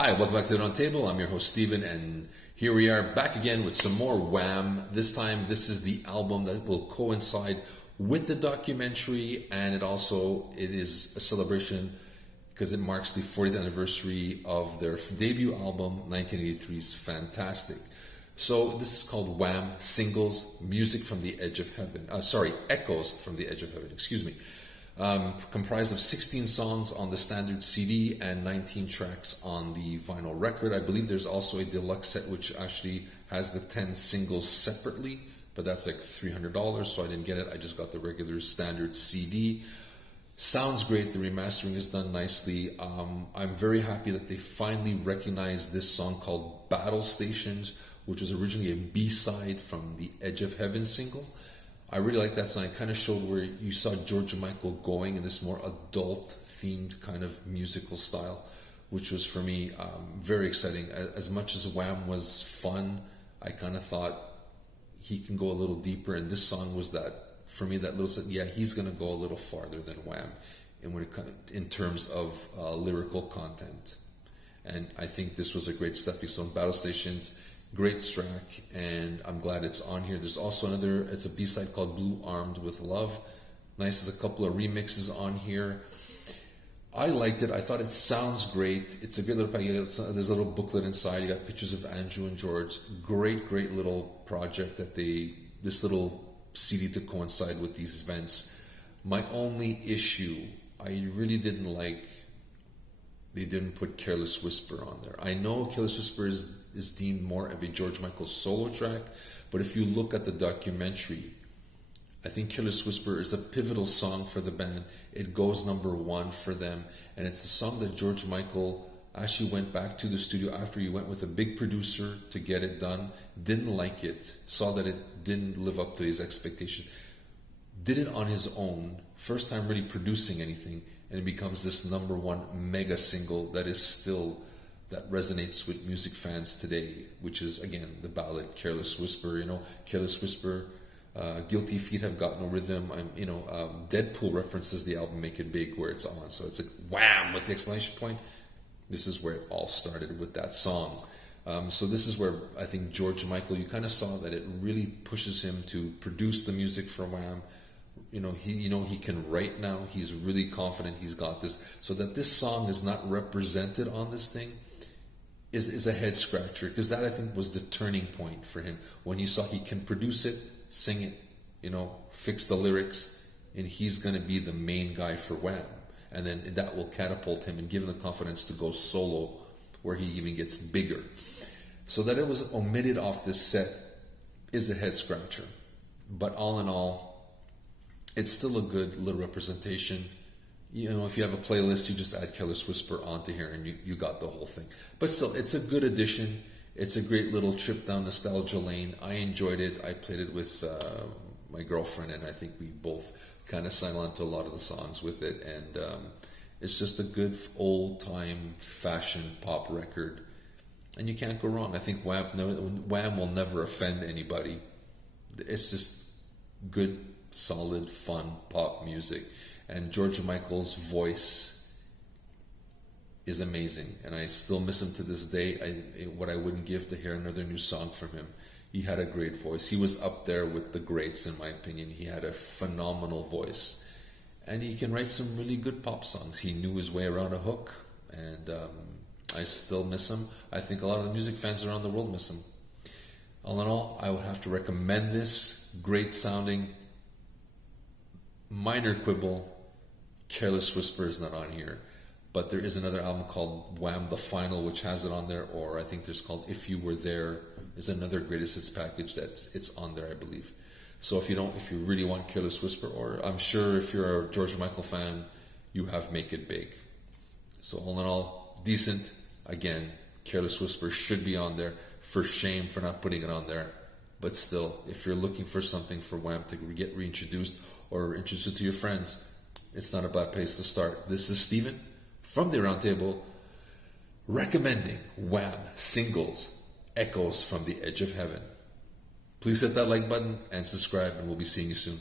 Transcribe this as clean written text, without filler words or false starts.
Hi, welcome back to the Roundtable. I'm your host Steven, and here we are back again with some more Wham. This time, this is the album that will coincide with the documentary, and it is a celebration because it marks the 40th anniversary of their debut album, 1983's Fantastic. So this is called Wham Singles, Music from the Edge of Heaven. Echoes from the Edge of Heaven. Excuse me. Comprised of 16 songs on the standard CD and 19 tracks on the vinyl record. I believe there's also a deluxe set which actually has the 10 singles separately, but that's like $300, so I didn't get it. I just got the regular standard CD. Sounds great. The remastering is done nicely. I'm very happy that they finally recognized this song called Battle Stations, which was originally a B-side from the Edge of Heaven single. I really like that song. It kind of showed where you saw George Michael going in this more adult-themed kind of musical style, which was, for me, very exciting. As much as Wham was fun, I kind of thought he can go a little deeper, and this song was that, for me, that little, yeah, he's going to go a little farther than Wham in terms of lyrical content. And I think this was a great stepping stone. Battle Stations, great track, and I'm glad it's on here. There's also it's a B-side called Blue Armed with Love. Nice, there's a couple of remixes on here. I liked it. I thought it sounds great. It's a great little pack. There's a little booklet inside. You got pictures of Andrew and George. Great little project this little CD to coincide with these events. My only issue, I really didn't like, they didn't put Careless Whisper on there. I know Careless Whisper is deemed more of a George Michael solo track, but if you look at the documentary, I think Careless Whisper is a pivotal song for the band. It goes #1 for them, and it's a song that George Michael actually went back to the studio after he went with a big producer to get it done, didn't like it, saw that it didn't live up to his expectation, did it on his own, first time really producing anything, and it becomes this #1 mega single that resonates with music fans today, which is, again, the ballad Careless Whisper. Careless Whisper, Guilty Feet Have Got No Rhythm. Deadpool references the album Make It Big where it's on, so it's like wham with the exclamation point. This is where it all started with that song. So this is where I think George Michael, you kind of saw that it really pushes him to produce the music for Wham. He can write now. He's really confident he's got this. So that this song is not represented on this thing is a head scratcher, because that, I think, was the turning point for him when he saw he can produce it, sing it, fix the lyrics, and he's going to be the main guy for Wham. And then that will catapult him and give him the confidence to go solo, where he even gets bigger. So that it was omitted off this set is a head scratcher. But all in all, it's still a good little representation. If you have a playlist, you just add Careless Whisper onto here and you got the whole thing. But still, it's a good addition. It's a great little trip down nostalgia lane. I enjoyed it. I played it with my girlfriend, and I think we both kind of sang along to a lot of the songs with it. And it's just a good old-time fashion pop record. And you can't go wrong. I think Wham will never offend anybody. It's just good, solid, fun pop music. And George Michael's voice is amazing, and I still miss him to this day. What I wouldn't give to hear another new song from him. He had a great voice. He was up there with the greats, in my opinion. He had a phenomenal voice, and he can write some really good pop songs. He knew his way around a hook, and I still miss him. I think a lot of the music fans around the world miss him. All in all, I would have to recommend this. Great sounding. Minor quibble, Careless Whisper is not on here, but there is another album called Wham! The Final, which has it on there, or I think there's called If You Were There, is another greatest hits package it's on there, I believe. So if you really want Careless Whisper, or I'm sure if you're a George Michael fan, you have Make It Big. So all in all, decent. Again, Careless Whisper should be on there. For shame for not putting it on there. But still, if you're looking for something for Wham! To get reintroduced or introduced to your friends, it's not a bad place to start. This is Steven from the Roundtable recommending Wham! Singles, Echoes from the Edge of Heaven. Please hit that like button and subscribe, and we'll be seeing you soon.